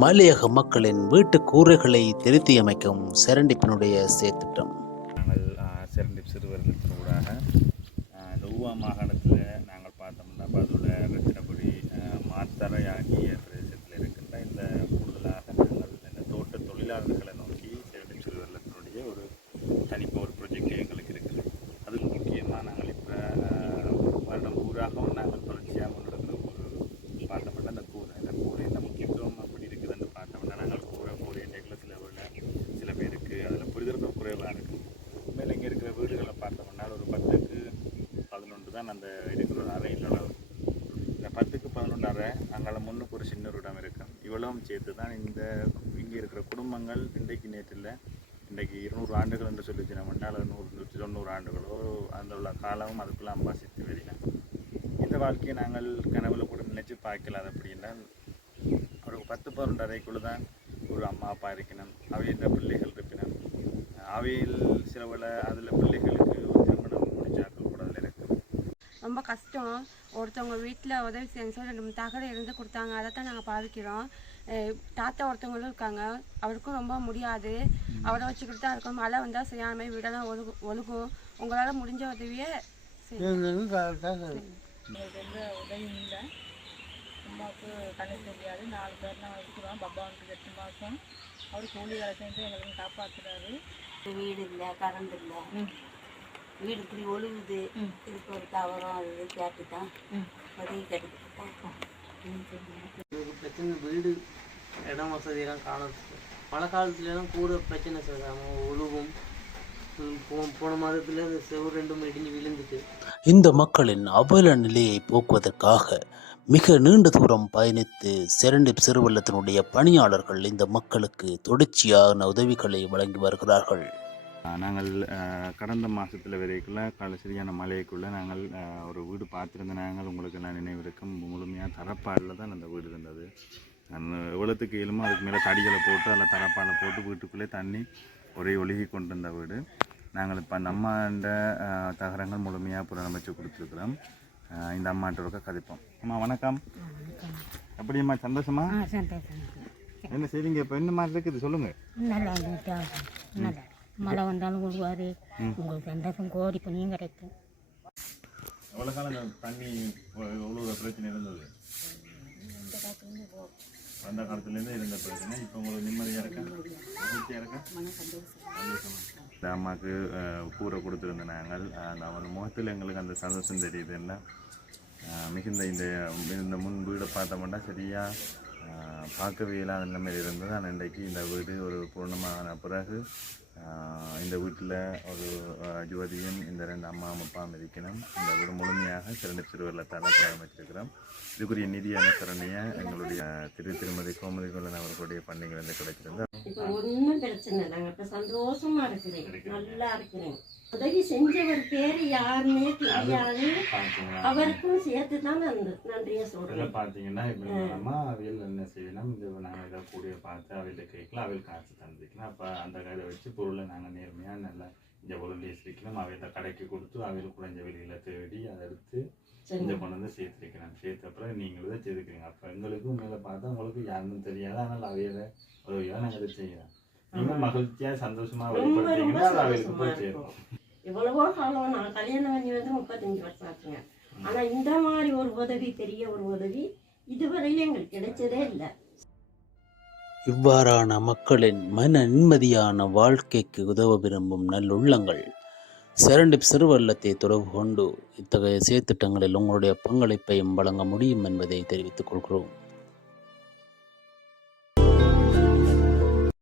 மலையக மக்களின் வீட்டு கூரைகளை திருத்தியமைக்கும் செரண்டிப்பினுடைய செயற்திட்டம். நாங்கள் செரண்டிப் சிறுவர்களுக்கூடாக இந்த ஊவா மாகாணத்தில் நாங்கள் பார்த்தோம்னா அதோட ரத்தினபுரி மாத்தரை ஆகிய பிரதேசத்தில் இருக்கின்ற இந்த கூடுதலாக நாங்கள் இந்த தோட்ட தொழிலாளர்களை நோக்கி செரண்டிப் சிறுவர்களுடைய ஒரு தனிப்பட்ட ஒரு ப்ரொஜெக்ட் எங்களுக்கு இருக்குது. அதுக்கு முக்கியமாக நாங்கள் இப்போ வருடம் ஊராகவும் நாங்கள் தொடர்ச்சியாக முன்னெடுக்கிற ஒரு பார்த்தோம்னா இந்த கூரையில் முக்கியத்துவம் அப்படி இருக்குதுன்னு பார்த்தோம்னா நாங்கள் கூரை இன்றைக்குள்ள சில பேருக்கு அதில் புரிதல்கள் குறைவாக இருக்குது. மேலே இங்கே இருக்கிற வீடுகளை பார்த்தோம்னா ஒரு 10க்கு 11 தான் அந்த இருக்கிற ஒரு அறையில் அளவு. இந்த 10க்கு 11 அறை அங்கே முன்னுக்கு ஒரு சின்ன ஒரு இடம் இருக்கும். இவ்வளவும் சேர்த்து தான் இங்கே இருக்கிற குடும்பங்கள் இன்றைக்கு நேற்றில் இன்றைக்கு 200 ஆண்டுகள் என்று சொல்லிச்சு நம்மன்னா அல்லது 190 ஆண்டுகளோ அந்த உள்ள காலமும் அதுக்குள்ளே அம்பாசித்து வெளியில இந்த வாழ்க்கையை நாங்கள் கனவுல கூட நினைச்சு பார்க்கலாது. அப்படின்னா ஒரு 10-12 அறைக்குள்ளே தான் ஒரு அம்மா அப்பா இருக்கணும், அவையில் பிள்ளைகள் இருக்கணும், அவையில் சிலவில் அதில் பிள்ளைகளுக்கு ஒரு திருமணம் முடிச்சாக்கள் கூட அதில் இருக்குது. ரொம்ப கஷ்டம். ஒருத்தவங்க வீட்டில் உதவி செய்யணும் சொல்லி 2 தகடு இருந்து கொடுத்தாங்க, அதை தான் நாங்கள் பாதிக்கிறோம். தாத்தா ஒருத்தவங்களும் இருக்காங்க, அவருக்கும் ரொம்ப முடியாது, அவரை வச்சுக்கிட்டு தான் இருக்கோம். மழை வந்தால் செய்யாமல் வீடெல்லாம் ஒழுகும். உங்களால் முடிஞ்ச உதவியே செய்யணும். எந்த உதவியும் இல்லை. அம்மாவுக்கு கண்ணு தெரியாது, 4 பேர்லாம் இருக்கிறோம். பப்பாவுக்கு 8 மாதம். அவர் கூலி வேலை செஞ்சு எங்களுக்கு காப்பாற்றுறாரு. வீடு இல்லை, கரண்ட் இல்லை, வீடு இப்படி ஒழுகுது. இதுக்கு ஒரு தவறம் அது கேட்டு தான் உதவி கிடைக்குது. பிரச்சனை வீடு இடம் வசதியெல்லாம் காணறது. மழை காலத்துலலாம் கூட பிரச்சனை செய்யாமல் ஒழுகும். போன மாதத்துல இந்த செவ்வறு 2 இடிஞ்சு விழுந்துட்டு. இந்த மக்களின் அவல நிலையை போக்குவதற்காக மிக நீண்ட தூரம் பயணித்து செரண்டிப் சிறுவள்ளத்தினுடைய பணியாளர்கள் இந்த மக்களுக்கு தொடர்ச்சியான உதவிகளை வழங்கி வருகிறார்கள். நாங்கள் கடந்த மாதத்தில் வரைக்குள்ள சரியான மழைக்குள்ளே நாங்கள் ஒரு வீடு பார்த்துருந்த நாங்கள் உங்களுக்கு நான் நினைவு இருக்கும். முழுமையாக தரப்பாடில் தான் அந்த வீடு இருந்தது. எவ்வளோத்துக்கு இயலுமோ அதுக்கு மேலே தடிகளை போட்டு அதில் தரப்பாடில் போட்டு வீட்டுக்குள்ளே தண்ணி ஒரே ஒழுகி கொண்டு வந்த வீடு. நாங்கள் இப்போ அந்த அம்மாண்ட தகரங்கள் முழுமையாக புனரமைச்சு கொடுத்துருக்குறோம். இந்த அம்மாட்டோட கதைப்போம். அம்மா வணக்கம். எப்படிம்மா சந்தோஷமா? என்ன செய்வீங்க இப்போ? என்ன மாதிரி இருக்குது சொல்லுங்கள். நல்லா மழை வந்தாலும் விடுவார். உங்களுக்கு சந்தோஷம் கோடி பண்ணியும் கிடைக்கும். எவ்வளோ காலம் தண்ணி எவ்வளோ பிரச்சனை இருந்தது? அந்த காலத்துலேருந்து இருந்த பிரச்சனை இப்போ உங்களுக்கு நிம்மதியாக இருக்கா? மகிழ்ச்சியாக இருக்கா? இந்த அம்மாவுக்கு கூரை கொடுத்துருந்த நாங்கள் அந்த முகத்தில் எங்களுக்கு அந்த சந்தோஷம் தெரியுதுன்னா மிகுந்த இந்த முன் வீடை பார்த்தோம்னா சரியாக பார்க்கவே இல்லாத நிலைமையில் இருந்தது. ஆனால் இன்றைக்கு இந்த வீடு ஒரு பூர்ணமான பிறகு இந்த வீட்டில் ஒரு யுவதியும் இந்த 2 அம்மா அப்பாவும் இருக்கணும். இந்த வீடு முழுமையாக சிறந்த சிறுவர்களத்தால் பராமரிச்சிருக்கிறோம். இதுக்குரிய நிதி அனுசரணையை எங்களுடைய திருமதி கோமதிகுள்ளன் அவர்களுடைய பண்டிகைலேருந்து கிடைச்சிருந்தோம். இப்போ ஒன்றும் பிரச்சனை இல்லைங்க. இப்போ சந்தோஷமா இருக்கிறேன், நல்லா இருக்கிறேன். உதவி செஞ்சவர் பேர் யாருன்னே தெரியாது. அவருக்கும் சேர்த்து தான் நன்றியை சொல்றேன். பார்த்தீங்கன்னா இப்போ நம்ம அவையில் என்ன செய்யணும், இது நாங்கள் இதை கூடிய பார்த்து அவையில் கேட்கலாம், அவையில் காசு தந்துக்கலாம். அப்போ அந்த கையை வச்சு பொருளை நாங்கள் நேர்மையாக நல்லா இந்த பொருள் யோசிக்கணும். அவையில் கடைக்கு கொடுத்து அவையில் குறைஞ்ச வெளியில் தேடி அதை எடுத்து இந்த கொண்டு வந்து சேர்த்துருக்கிறேன். சேர்த்த அப்புறம் நீங்களும் தான் செய்துக்கிறீங்க. அப்போ எங்களுக்கும் மேலே பார்த்தா உங்களுக்கு யாருன்னு தெரியாது. அதனால் அவையில் உதவியாக நாங்கள் இதை செய்யலாம். நீங்கள் மகிழ்ச்சியாக சந்தோஷமாக வெளிப்படுத்தீங்கன்னா அது அவைகளுக்கு போய் சேரும். எவ்வளவோ காலம் நான் கல்யாணம் பண்ணி வந்து 35 வருஷம் ஆச்சுங்க. ஆனால் இந்த மாதிரி ஒரு உதவி, பெரிய ஒரு உதவி இதுவரையிலும் எங்களுக்கு கிடைச்சதே இல்லை. இவ்வாறான மக்களின் மன நிம்மதியான வாழ்க்கைக்கு உதவ விரும்பும் நல்லுள்ளங்கள் செரண்டிப் சிறுவள்ளத்தை தொடர்பு கொண்டு இத்தகைய செயற்திட்டங்களில் உங்களுடைய பங்களிப்பையும் வழங்க முடியும் என்பதை தெரிவித்துக் கொள்கிறோம்.